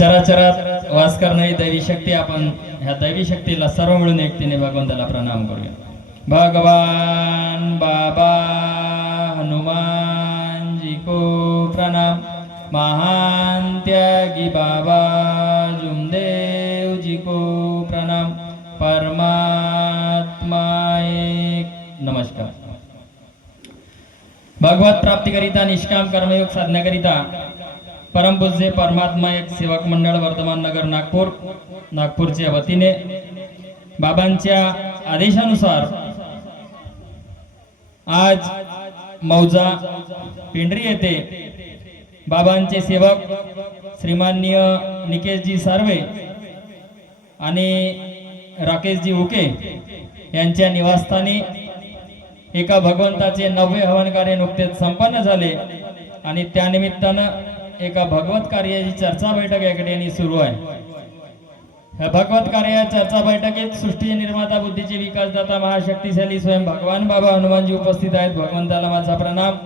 चराचरात वास करणारी दैवी शक्ती, आपण ह्या दैवी शक्तीला सर्व मिळून एकतेने भगवंताला प्रणाम करूया. भगवान बाबा हनुमान जी को प्रणाम. महान त्यागी बाबा जुमदेव जी को प्रणाम. परमात्मा एक. नमस्कार. भगवत प्राप्तीकरिता निष्काम कर्मयोग साधण्याकरिता परमपूज्य परमात्मा एक सेवक मंडळ वर्धमान नगर नागपूरच्या वतीने बाबांच्या आदेशानुसार आज मौजा पिंडरी येथे बाबांचे सेवक श्रीमाननीय निकेशजी सार्वे आणि राकेशजी उके यांच्या निवासस्थानी एका भगवंताचे 90 हवन कार्य नुकतेच संपन्न झाले आणि त्यानिमित्तानं एका भगवत कार्याची चर्चा बैठक या ठिकाणी सुरू आहे. ह्या भगवत कार्य चर्चा बैठकीत सृष्टी निर्माता बुद्धीचे विकासदाता महाशक्तिशाली स्वयं भगवान बाबा हनुमानजी उपस्थित आहेत. भगवंताला माझा प्रणाम.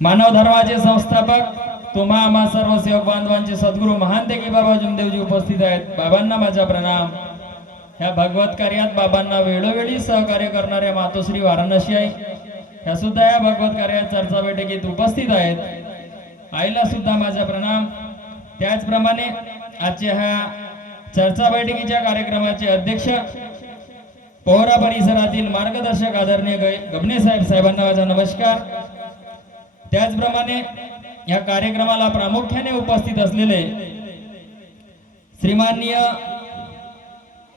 मानव धर्माचे संस्थापक तुम्हा आम्हा सर्व सेवक बांधवांचे सद्गुरू महान त्यागी बाबा जुमदेवजी उपस्थित आहेत. बाबांना माझा प्रणाम. ह्या भगवत कार्यात बाबांना वेळोवेळी सहकार्य करणाऱ्या मातोश्री वाराणसी आहे, ह्या सुद्धा या भगवत कार्यात चर्चा बैठकीत उपस्थित आहेत. आईला सुद्धा माझा प्रणाम. त्याचप्रमाणे आजच्या ह्या चर्चा बैठकीच्या कार्यक्रमाचे अध्यक्ष पोहरा परिसरातील मार्गदर्शक आदरणीय गबने साहेबांना माझा नमस्कार. त्याचप्रमाणे या कार्यक्रमाला प्रामुख्याने उपस्थित असलेले श्रीमाननीय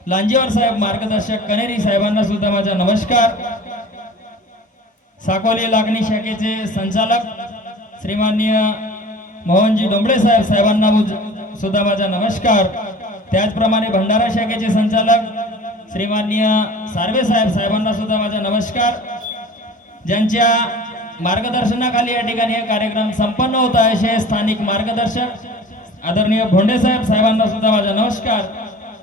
लांजेवार साहेब मार्गदर्शक कनेरी साहेबांना सुद्धा माझा नमस्कार. साकोली लागणी शाखेचे संचालक श्रीमाननीय मोहनजी डोंबळे साहेबांना सुद्धा माझा नमस्कार. त्याचप्रमाणे भंडारा शाखेचे संचालक श्रीमाननीय सार्वे साहेबांना सुद्धा माझा नमस्कार. ज्यांच्या मार्गदर्शनाखाली या ठिकाणी हे कार्यक्रम संपन्न होत आहे असे स्थानिक मार्गदर्शक आदरणीय भोंडे साहेबांना सुद्धा माझा नमस्कार.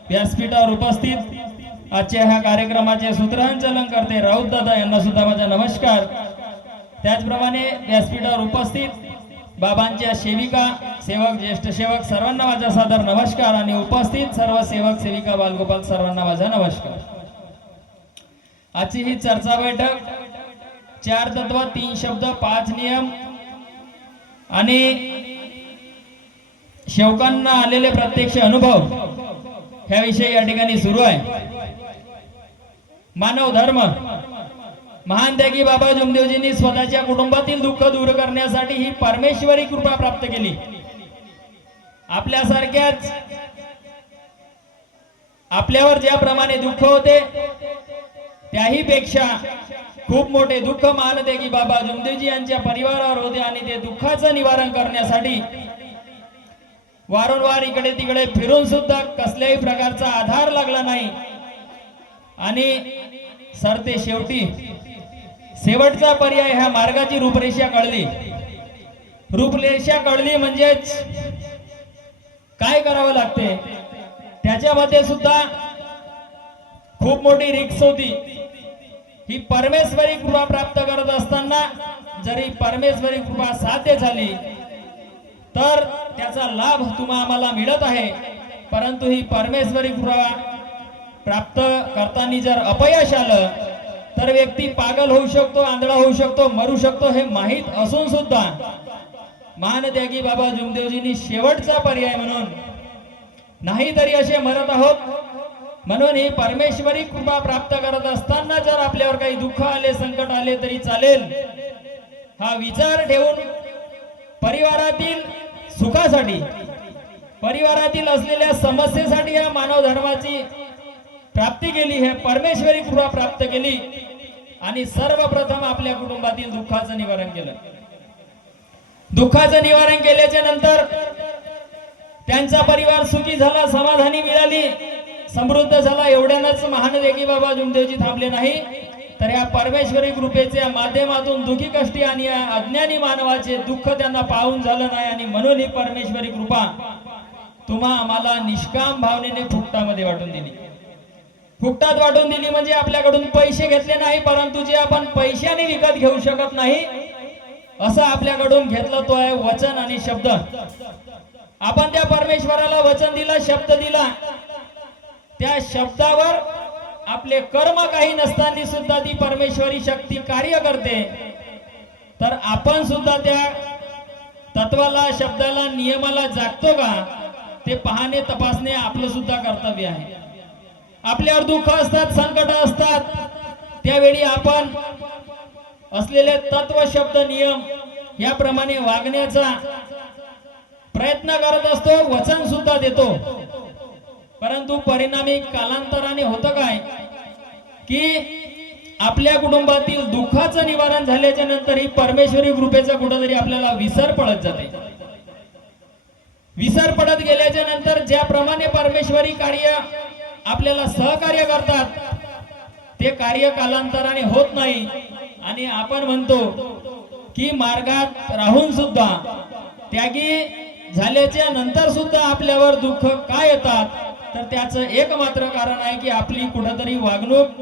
व्यासपीठावर उपस्थित आजच्या ह्या कार्यक्रमाचे सूत्रसंचालन करते राऊत दादा यांना सुद्धा माझा नमस्कार. त्याचप्रमाणे व्यासपीठावर उपस्थित बाबांच्या सेविका सेवक ज्येष्ठ सेवक सर्वांना माझा सादर नमस्कार आणि उपस्थित सर्व सेवक सेविका बालगोपाल सर्वांना माझा नमस्कार. आजची ही चर्चा बैठक 4 तत्व 3 शब्द 5 नियम आणि सेवकांना आलेले प्रत्यक्ष अनुभव ह्याविषयी या ठिकाणी सुरू आहे. मानव धर्म महान त्यागी बाबा जुमदेवजींनी स्वतःच्या कुटुंबातील दुःख दूर करण्यासाठी ही परमेश्वरी कृपा प्राप्त केली. आपल्यासारख्याच आपल्यावर ज्याप्रमाणे दुःख होते त्याही पेक्षा खूप मोठे दुःख महान त्यागी बाबा जुमदेवजी यांच्या परिवारावर होते आणि ते दुःखाचं निवारण करण्यासाठी वारंवार इकडे तिकडे फिरून सुद्धा कसल्याही प्रकारचा आधार लागला नाही आणि सरते शेवटचा पर्याय ह्या मार्गाची रूपरेषा कळली. रूपरेषा कळली म्हणजेच काय करावं लागते त्याच्यामध्ये सुद्धा खूप मोठी रिस्क होती. ही परमेश्वरी कृपा प्राप्त करत असताना जरी परमेश्वरी कृपा साध्य झाली तर त्याचा लाभ तुम्हा आम्हाला मिळत आहे, परंतु ही परमेश्वरी कृपा प्राप्त करताना जर अपयश आलं तर व्यक्ती पागल होऊ शकतो, आंधळा होऊ शकतो, मरू शकतो हे माहीत असून सुद्धा महान त्यागी बाबा जुमदेवजींनी शेवटचा पर्याय म्हणून नाही तरी असे मरत आहोत. म्हणून ही परमेश्वरी कृपा प्राप्त करत असताना जर आपल्यावर काही दुःख आले संकट आले तरी चालेल हा विचार ठेवून परिवारातील सुखासाठी परिवारातील असलेल्या समस्येसाठी या मानव धर्माची प्राप्ती केली, हे परमेश्वरी कृपा प्राप्त केली आणि सर्वप्रथम आपल्या कुटुंबातील दुःखाचं निवारण केलं. दुःखाचं निवारण केल्याच्या नंतर त्यांचा परिवार सुखी झाला, समाधानी मिळाली, समृद्ध झाला. एवढ्यानंच महान त्यागी बाबा जुमदेवजी थांबले नाही तर या परमेश्वरी कृपेच्या माध्यमातून दुःखी कष्टी आणि अज्ञानी मानवाचे दुःख त्यांना पाहून झालं नाही आणि म्हणून ही परमेश्वरी कृपा तुम्हा आम्हाला निष्काम भावनेने फुकटामध्ये वाटून दिली. फुकटात वाटून दिली म्हणजे आपल्याकडून पैसे घेतले नाही, परंतु जे आपण पैशाने विकत घेऊ शकत नाही असं आपल्याकडून घेतलं तो आहे वचन आणि शब्द. आपण त्या परमेश्वराला वचन दिलं, शब्द दिला, त्या शब्दावर आपले कर्म काही नसताना सुद्धा ती परमेश्वरी शक्ती कार्य करते. तर आपण सुद्धा त्या तत्वाला, शब्दाला, नियमाला जागतो का ते पाहणे, तपासणे आपलं सुद्धा कर्तव्य आहे. आपल्यावर दुःख असतात, संकट असतात, त्यावेळी आपण असलेले तत्व, शब्द, नियम याप्रमाणे वागण्याचा प्रयत्न करत असतो, वचन सुद्धा देतो. परंतु परिणामी कालांतराने होतं काय की आपल्या कुटुंबातील दुःखाचं निवारण झाल्याच्या नंतर ही परमेश्वरी कृपेचा कुठेतरी आपल्याला विसर पडत जाते. विसर पडत गेल्याच्या नंतर ज्याप्रमाणे परमेश्वरी कार्य आपल्याला सहकार्य करतात ते कार्य कालांतराने होत नाही. आणि आपण म्हणतो की मार्गात राहून सुद्धा, त्यागी झाल्याच्या नंतर सुद्धा आपल्यावर दुःख का येतात, तर त्याचं एकमात्र कारण आहे की आपली कुठेतरी वागणूक,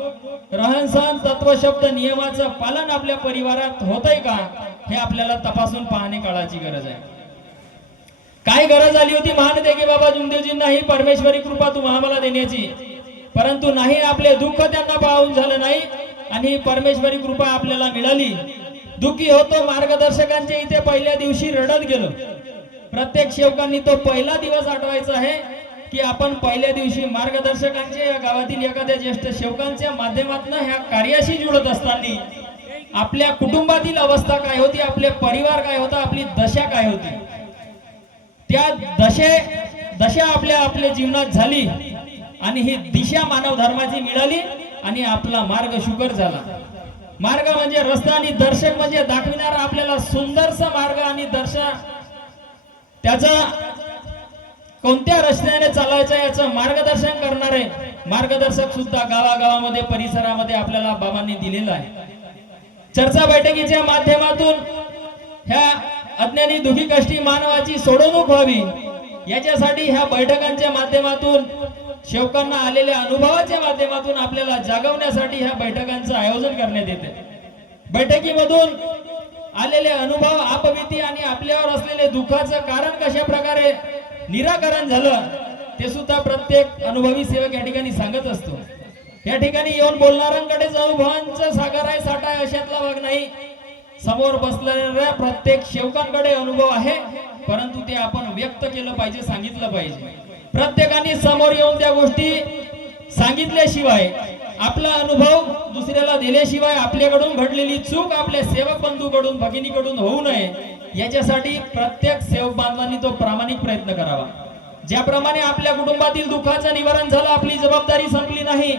रहनसहन, तत्व, शब्द, नियमाचं पालन आपल्या परिवारात होतंय का हे आपल्याला तपासून पाहणे काळाची गरज आहे. काय गरज आली होती महानदेवी बाबा जुमदेवजींना ही परमेश्वरी कृपा तुम्हाला देण्याची, परंतु नाही, आपले दुःख त्यांना पाहून झालं नाही आणि परमेश्वरी कृपा आपल्याला मिळाली. दुःखी होतो मार्गदर्शकांच्या इथे पहिल्या दिवशी रडत गेलो. प्रत्येक सेवकांनी तो पहिला दिवस आठवायचा आहे की आपण पहिल्या दिवशी मार्गदर्शकांच्या, या गावातील एखाद्या ज्येष्ठ सेवकांच्या माध्यमातून ह्या कार्याशी जुळत असताना आपल्या कुटुंबातील अवस्था काय होती, आपले परिवार काय होता, आपली दशा काय होती, त्या दशा आपल्या जीवनात झाली आणि ही दिशा मानव धर्माची मिळाली आणि आपला मार्ग शुकर झाला. मार्ग म्हणजे रस्ता आणि दर्शक म्हणजे दाखविणारा आपल्याला सुंदरसा मार्ग आणि त्याचा कोणत्या रस्त्याने चालायचं याचं मार्गदर्शन करणारे मार्गदर्शक सुद्धा गावागावामध्ये, परिसरामध्ये आपल्याला बाबांनी दिलेलं आहे. चर्चा बैठकीच्या माध्यमातून ह्या अज्ञानी, दुखी, कष्टी मानवाची सोडवणूक व्हावी याच्यासाठी ह्या बैठकांच्या माध्यमातून, सेवकांना आलेल्या अनुभवाच्या माध्यमातून आपल्याला जागवण्यासाठी ह्या बैठकांचं आयोजन करण्यात येते. बैठकीमधून आलेले अनुभव, आपविती आणि आपल्यावर असलेले दुःखाचं कारण कशा प्रकारे निराकरण झालं ते सुद्धा प्रत्येक अनुभवी सेवक या ठिकाणी सांगत असतो. या ठिकाणी येऊन बोलणाऱ्यांकडे अनुभवांचा सागर आहे, साठा आहे अशातला भाग नाही. समोर बसलेल्या प्रत्येक सेवकांकडे अनुभव आहे, परंतु ते आपण व्यक्त केलं पाहिजे, सांगितलं पाहिजे. प्रत्येकाने समोर येऊन त्या गोष्टी सांगितल्याशिवाय, आपला अनुभव दुसऱ्याला दिल्याशिवाय आपल्याकडून घडलेली चूक आपल्या सेवक बंधूकडून, भगिनीकडून होऊ नये याच्यासाठी प्रत्येक सेवक बांधवांनी तो प्रामाणिक प्रयत्न करावा. ज्याप्रमाणे आपल्या कुटुंबातील दुःखाचं निवारण झालं, आपली जबाबदारी संपली नाही,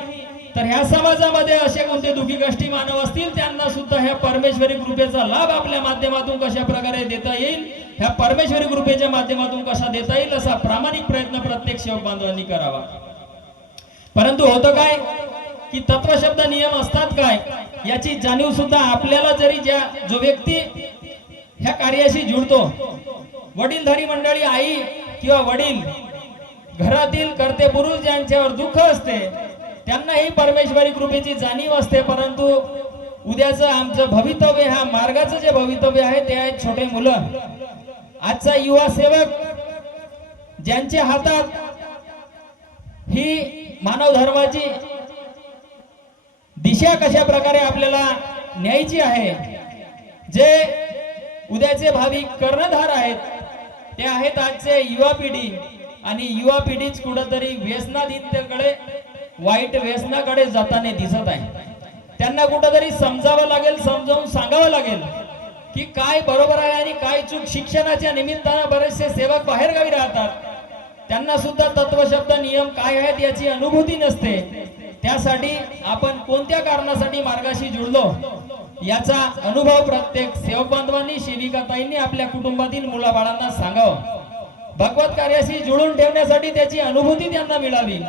तर ह्या समाजामध्ये असे कोणते दुःखी कष्टी मानव असतील त्यांना सुद्धा ह्या परमेश्वरी कृपेचा लाभ आपल्या माध्यमातून कशा प्रकारे देता येईल, ह्या परमेश्वरी कृपेच्या माध्यमातून कसा देता येईल असा प्रामाणिक प्रयत्न प्रत्येक सेवक बांधवांनी करावा. परंतु होतं काय की तत्व, शब्द, नियम असतात काय याची जाणीव सुद्धा आपल्याला जरी जो व्यक्ती ह्या कार्याशी जुळतो, वडीलधारी मंडळी, आई किंवा वडील, घरातील कर्ते पुरुष ज्यांच्यावर दुःख असते त्यांना ही परमेश्वरी कृपेची जाणीव असते. परंतु उद्याचं आमचं भवितव्य, ह्या मार्गाचं जे भवितव्य आहे ते आहेत छोटे मुलं. आजचा युवा सेवक ज्यांच्या हातात ही मानव धर्माची दिशा कशा प्रकारे आपल्याला न्यायची आहे, जे उद्याचे भावी कर्णधार आहेत ते आहेत आजचे युवा पिढी. आणि युवा पिढीच कुठेतरी व्यसनाधीनतेकडे, वाईट व्यसनाकडे जाताना दिसत आहे. त्यांना कुठेतरी समजावं लागेल, समजावून सांगावं लागेल की काय बरोबर आहे आणि काय चूक. शिक्षणाच्या निमित्तानं बरेचसे सेवक बाहेरगावी राहतात, त्यांना सुद्धा तत्व, शब्द, नियम काय आहेत याची अनुभूती नसते. त्यासाठी आपण कोणत्या कारणासाठी मार्गाशी जुळलो याचा अनुभव प्रत्येक सेवक बांधवांनी, सेविकाताईंनी आपल्या कुटुंबातील मुलाबाळांना सांगावं. भगवत कार्याशी जुळून ठेवण्यासाठी त्याची अनुभूती त्यांना मिळावी.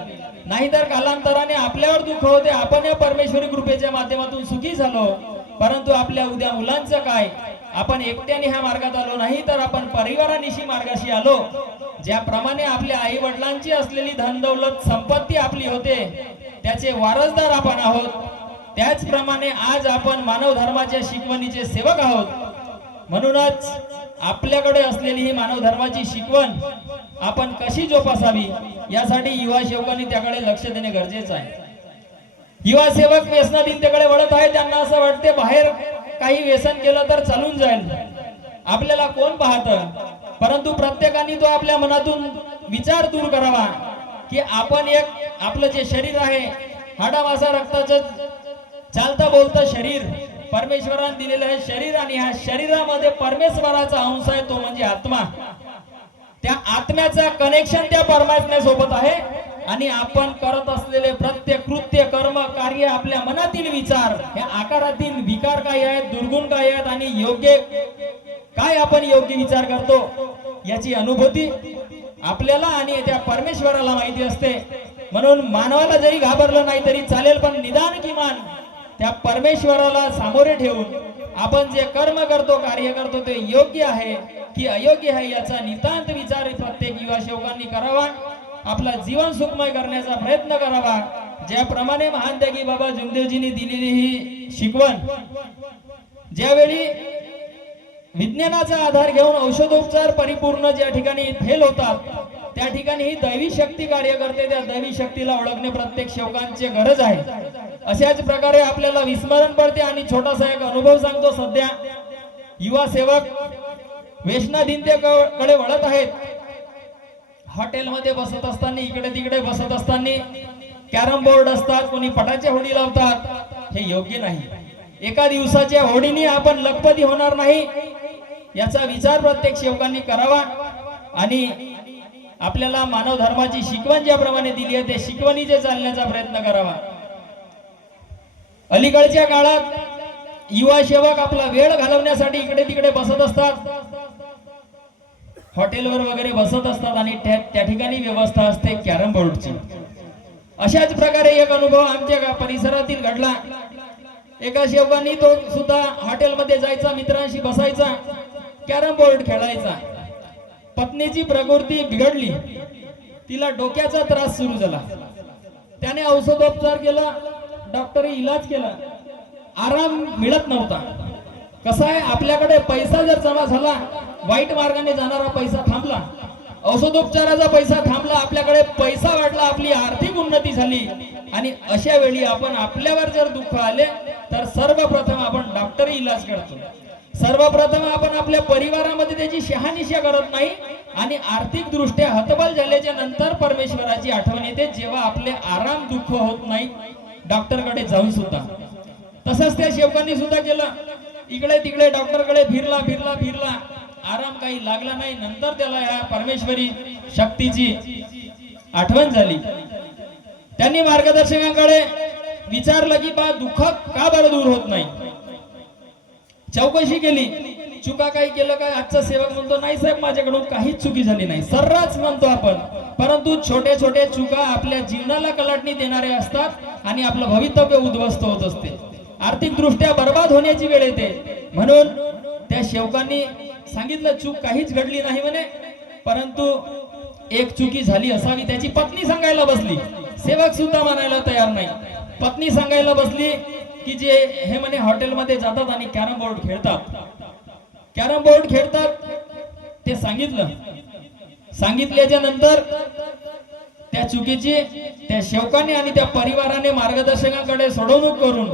नाहीतर कालांतराने आपल्यावर दुःख होते, आपण या परमेश्वरी कृपेच्या माध्यमातून सुखी झालो, परंतु आपल्या उद्या मुलांचं काय. आपण एकट्याने ह्या मार्गात आलो नाही, तर आपण परिवारानिशी मार्गाशी आलो. ज्याप्रमाणे आपल्या आई वडिलांची असलेली धन दौलत संपत्ती आपली होते, त्याचे वारसदार आपण आहोत, त्याचप्रमाणे आज आपण मानव धर्माच्या शिकवणीचे सेवक आहोत. म्हणूनच आपल्याकडे असलेली ही मानव धर्माची शिकवण आपण कशी जोपासावी यासाठी युवा सेवकांनी त्याकडे लक्ष देणे गरजेचं आहे. युवा सेवक व्यसनाधीनतेकडे वळत आहे. त्यांना असं वाटते बाहेर काही व्यसन केलं तर चालून जाईल, आपल्याला कोण पाहतं. परंतु प्रत्येकाने तो आपल्या मनातून विचार दूर करावा की आपण एक आपलं जे शरीर आहे, हाडामासा रक्ताचं चालता बोलतं शरीर परमेश्वराने दिलेलं आहे शरीर, आणि ह्या शरीरामध्ये परमेश्वराचा अंश आहे, तो म्हणजे आत्मा. त्या आत्म्याचा कनेक्शन त्या परमात्म्यासोबत आहे आणि आपण करत असलेले प्रत्येक कृत्य कर्म कार्य आपल्या मनातील विचार हे आकारातील विकार काय आहेत, दुर्गुण काय आहेत आणि योग्य काय आपण योग्य विचार करतो याची अनुभूती आपल्याला आणि त्या परमेश्वराला माहिती असते. म्हणून मानवाला जरी घाबरलं नाही तरी चालेल, पण निदान किमान त्या परमेश्वराला सामोरे ठेवून आपण जे कर्म करतो कार्य करतो ते योग्य आहे की अयोग्य आहे याचा नितांत विचार प्रत्येक युवा सेवकांनी करावा. आपला जीवन सुखमय करण्याचा प्रयत्न करावा. ज्याप्रमाणे महान त्यागी बाबा जमदेवजींनी दिलेली ही शिकवण, ज्यावेळी विज्ञानाचा आधार घेऊन औषधोपचार परिपूर्ण ज्या ठिकाणी फेल होतात त्या ठिकाणी ही दैवी शक्ती कार्य करते. त्या दैवी शक्तीला ओळखणे प्रत्येक सेवकांची गरज आहे. अशाच प्रकारे आपल्याला विस्मरण पडते. आणि छोटासा एक अनुभव सांगतो. सध्या युवा सेवक व्यसनाधीनतेकडे वळत आहेत. हॉटेलमध्ये बसत असताना, इकडे तिकडे बसत असताना कॅरम बोर्ड असतात, कोणी पटाच्या होडी लावतात. हे योग्य नाही. एका दिवसाच्या होडीने आपण लखपती होणार नाही याचा विचार प्रत्येक सेवकांनी करावा. आणि आपल्याला मानव धर्माची शिकवण ज्याप्रमाणे दिली आहे ते शिकवणीचे चालण्याचा प्रयत्न करावा. अलीकडच्या काळात युवा सेवक आपला वेळ घालवण्यासाठी इकडे तिकडे बसत असतात, हॉटेलवर वगैरे बसत असतात आणि त्या ठिकाणी व्यवस्था असते कॅरम बोर्डची. अशाच प्रकारे एक अनुभव आमच्या परिसरातील घडला. एका सेवकांनी तो सुद्धा हॉटेलमध्ये जायचा, मित्रांशी बसायचा, कॅरम बोर्ड खेळायचा. पत्नीची प्रकृती बिघडली, तिला डोक्याचा त्रास सुरू झाला. त्याने औषधोपचार केला, डॉक्टरी इलाज केला, आराम मिळत नव्हता. कसा आहे, आपल्याकडे पैसा जर जमा झाला, वाईट मार्गाने जाणारा पैसा थांबला, औषधोपचाराचा पैसा थांबला, आपल्याकडे पैसा वाढला, आपली आर्थिक उन्नती झाली. आणि अशा वेळी आपण आपल्यावर जर दुःख आले तर सर्वप्रथम आपण डॉक्टरी इलाज करतो. सर्वप्रथम आपण आपल्या परिवारामध्ये त्याची शहानिशा करत नाही आणि आर्थिक दृष्ट्या हतबल झाल्याच्या नंतर परमेश्वराची आठवण येते, जेव्हा आपले आराम दुःख होत नाही डॉक्टरकडे जाऊन सुद्धा. तसंच त्या सेवकांनी सुद्धा केलं. इकडे तिकडे डॉक्टरकडे फिरला फिरला फिरला, आराम काही लागला नाही. नंतर त्याला या परमेश्वरी शक्तीची आठवण झाली. त्यांनी मार्गदर्शकांकडे विचारलं की बा दुःख का बरं दूर होत नाही. चौकशी केली, चुका काही केलं काय. आजचा सेवक म्हणतो नाही साहेब, माझ्याकडून काहीच चुकी झाली नाही. सर्रास म्हणतो आपण, परंतु छोट्या छोट्या चुका आपल्या जीवनाला कलाटणी देणारे असतात आणि आपलं भवितव्य उद्ध्वस्त होत असते, आर्थिक दृष्ट्या बर्बाद होण्याची वेळ येते. म्हणून त्या सेवकांनी सांगितलं चूक काहीच घडली नाही म्हणे, परंतु एक चुकी झाली असावी. त्याची पत्नी सांगायला बसली, सेवक सुद्धा म्हणायला तयार नाही. पत्नी सांगायला बसली की जे हे म्हणे हॉटेलमध्ये जातात आणि कॅरम बोर्ड खेळतात, कॅरम बोर्ड खेळतात. ते सांगितल्याच्या नंतर त्या चुकीची त्या सेवकाने आणि त्या परिवाराने मार्गदर्शकांकडे सोडवणूक करून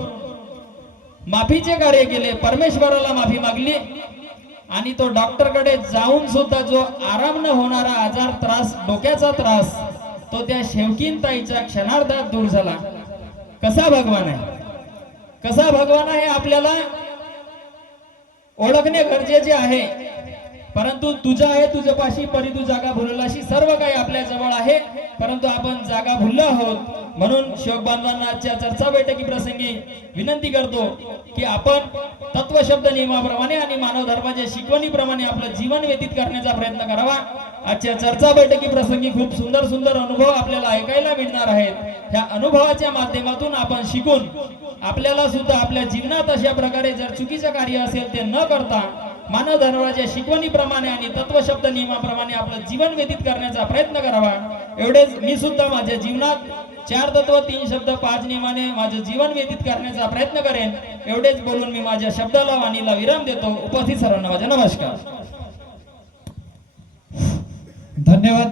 माफीचे कार्य केले, परमेश्वराला माफी मागली. आणि तो डॉक्टरकडे जाऊन सुद्धा जो आराम न होणारा आजार, त्रास, डोक्याचा त्रास, तो त्या शेवकीनताईच्या क्षणार्धात दूर झाला. कसा भगवान आहे, कसा भगवान आहे आपल्याला ओळखणे गरजेचे आहे. परंतु तुझा आहे तुझपाशी परी तू जागा भुललाशी, सर्व काही आपल्या जवळ आहे, परंतु आपण जागा भुललो आहोत. म्हणून शोक बांधवांना आजच्या चर्चा बैठकी प्रसंगी विनंती करतो की आपण तत्वशब्द नियमाप्रमाणे आणि मानव धर्माच्या शिकवणीप्रमाणे आपलं जीवन व्यतीत करण्याचा प्रयत्न करावा. आजच्या चर्चा बैठकी प्रसंगी खूप सुंदर सुंदर अनुभव आपल्याला ऐकायला मिळणार आहेत. ह्या अनुभवाच्या माध्यमातून आपण शिकून आपल्याला सुद्धा आपल्या जीवनात अशा प्रकारे जर चुकीचं कार्य असेल ते न करता मानव धर्माच्या शिकवणीप्रमाणे आणि तत्वशब्द नियमाप्रमाणे आपलं जीवन व्यतीत करण्याचा प्रयत्न करावा। एवढेच मी सुद्धा माझ्या जीवनात 4 तत्व 3 शब्द 5 नियमाने माझं जीवन व्यतीत करण्याचा प्रयत्न करेन। एवढेच बोलून मी माझ्या शब्दाला वाणीला विराम देतो। उपस्थित सर्वांना माझा नमस्कार। धन्यवाद।